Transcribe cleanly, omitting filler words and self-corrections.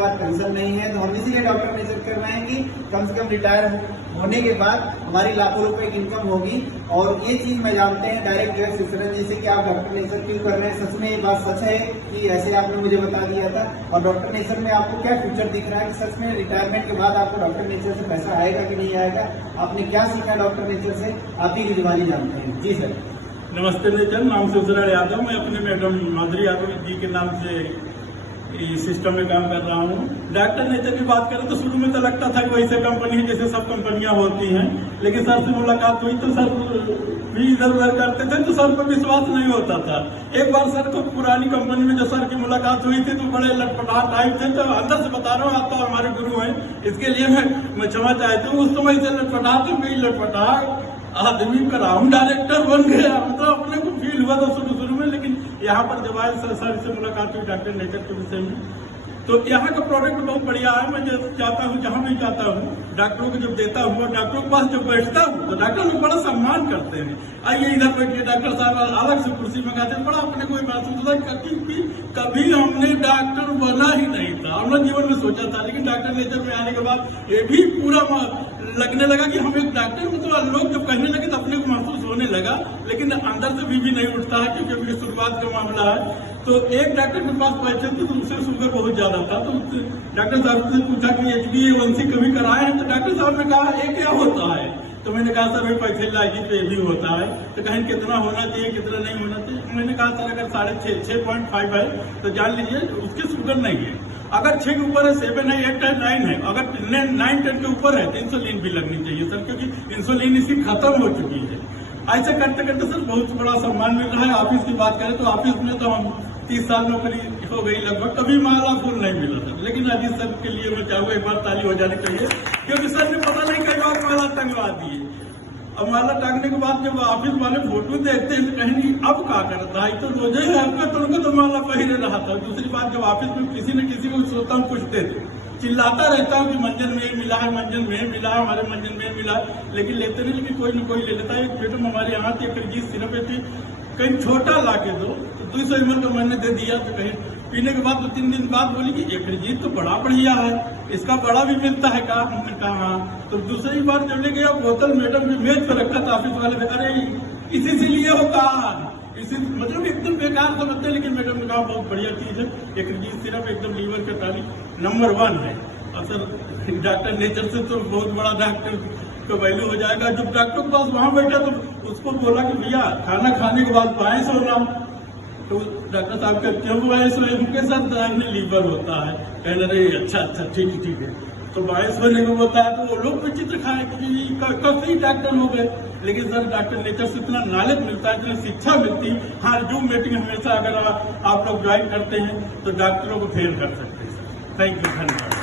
बाद पेंशन नहीं है, तो हम इसीलिए डॉक्टर नेचर कर रहे हैं कि कम से कम रिटायर होने के बाद हमारी लाखों रुपए की इनकम होगी। और ये चीज मैं जानते हैं डायरेक्ट ड्रग्स इंश्योरेंस जैसे कि आप डॉक्टर नेचर क्यों कर रहे हैं, सच में ये बात सच है कि ऐसे आपने मुझे बता दिया था? और डॉक्टर नेचर में आपको क्या फ्यूचर दिख रहा है कि सच में रिटायरमेंट के बाद आपको डॉक्टर नेचर से पैसा आएगा कि नहीं आएगा? आपने क्या सीखा डॉक्टर नेचर से, आप ही की जुबानी जानते हैं। जी सर। नमस्ते नेचर, नाम सुधरा यादव। मैं अपने मैडम माधुरी यादव जी के नाम से इस सिस्टम में काम कर रहा हूँ। डॉक्टर नेचर की बात करें तो शुरू में तो लगता था कि वैसे कंपनी है जैसे सब कंपनियां होती हैं, लेकिन सर से मुलाकात हुई तो सर भी इधर उधर करते थे तो सर पर विश्वास नहीं होता था। एक बार सर को पुरानी कंपनी में जो सर की मुलाकात हुई थी तो बड़े लटपटाह टाइप थे, तो अंदर से बता रहा हूँ, आप तो हमारे गुरु हैं, इसके लिए मैं क्षमा चाहती हूँ। उस समय से लटपटाह तो मैं लटपटाह आदमी का राउंड डायरेक्टर बन गया, मतलब अपने को फील हुआ था शुरू में। लेकिन यहाँ पर जब आए सर से मुलाकात हुई डॉक्टर नेचर के विषय में, तो यहाँ का प्रोडक्ट बहुत बढ़िया है। मैं चाहता हूँ जहाँ मैं जाता हूँ डॉक्टरों को जब देता हूँ और डॉक्टरों के पास जब बैठता हूँ तो डॉक्टर लोग बड़ा सम्मान करते हैं। आइए इधर बैठिए, डॉक्टर साहब अलग से कुर्सी मंगाते हैं। बड़ा अपने को महसूस होता है कि कभी हमने डॉक्टर बना ही नहीं था, हमने जीवन में सोचा था। लेकिन डॉक्टर नेचर में आने के बाद ये भी पूरा लगने लगा कि हम एक डॉक्टर को, तो लोग जब कहने लगे तो अपने को महसूस होने लगा। लेकिन अंदर से भी नहीं उठता है क्योंकि अभी शुरुआत का मामला है। तो एक डॉक्टर के पास बैठे थे तो उससे शुगर बहुत ज्यादा था, तो डॉक्टर साहब से पूछा कि HbA1c कभी कराए हैं? तो डॉक्टर साहब ने कहा ये क्या होता है? तो मैंने कहा सर पैथोलॉजी पे भी होता है। तो कहीं कितना होना चाहिए कितना नहीं होना चाहिए? मैंने कहा सर अगर 6.5 है तो जान लीजिए उसकी शुगर नहीं है। अगर 6 के ऊपर है, 7 है, 8 है, 9 है, अगर 9-10 के ऊपर है तो इंसुलिन भी लगनी चाहिए सर, क्योंकि इंसुलिन इसकी खत्म हो चुकी है। ऐसे करते करते सर बहुत बड़ा सम्मान मिल रहा है। ऑफिस की बात करें तो ऑफिस में तो हम 30 साल नौकरी हो गई लगभग, कभी माला फूल नहीं मिला सर। लेकिन अजीत सर के लिए मैं चाहूँगा एक बार ताली हो जानी चाहिए, क्योंकि सर ने पता नहीं कई बार माला टंगवा दी है। अब माला टांगने के बाद जब ऑफिस वाले फोटो देखते हैं तो कहेंगे अब क्या करता है, तो रोजे है आपका, तो उनको तो माला पहले रहा था। दूसरी बात जब ऑफिस में किसी न किसी को श्रोता पूछते थे, चिल्लाता रहता हूँ कि मंजन में मिला है, मंजन में मिला है, हमारे मंजन में मिला, लेकिन लेते नहीं। लेकिन कोई न कोई ले लेता है। एक मैडम हमारे यहाँ थी, एक सिर्फ थी, कहीं छोटा ला के दो, तो 200 ml का मैंने दे दिया। तो कहीं पीने के बाद 2-3 दिन बाद बोली कि ये फ्रिजीत तो बड़ा बढ़िया है, इसका बड़ा भी मिलता है का? हमने कहा हाँ। तो दूसरी बार जब ले गया बोतल मैडम ने मेज पर रखा था ऑफिस वाले, अरे इसी से लिए होगा, इसी मतलब एकदम बेकार समझते हैं। लेकिन मैडम ने कहा बहुत बढ़िया चीज है, एक फ्रिजीत सिर्फ एकदम लीवर का तारीफ नंबर 1 है। और सर डॉक्टर नेचर से तो बहुत बड़ा डॉक्टर का वैल्यू हो जाएगा। जब डॉक्टर के पास वहां बैठा तो उसको बोला कि भैया खाना खाने के बाद बाएं सो रहा हूँ। तो डॉक्टर साहब का क्यों बाएं सोए? उनके साथ दाहिने लीवर होता है। कहने रहे अच्छा ठीक है। तो बाएं सोने को होता है तो वो लोग विचित्र खाए कि काफी डॉक्टर हो गए। लेकिन सर डॉक्टर नेचर से इतना नॉलेज मिलता है, इतनी शिक्षा मिलती है। हाँ, जूम मीटिंग हमेशा अगर आप लोग ज्वाइन करते हैं तो डॉक्टरों को फेल कर सकते हैं। थैंक यू, धन्यवाद।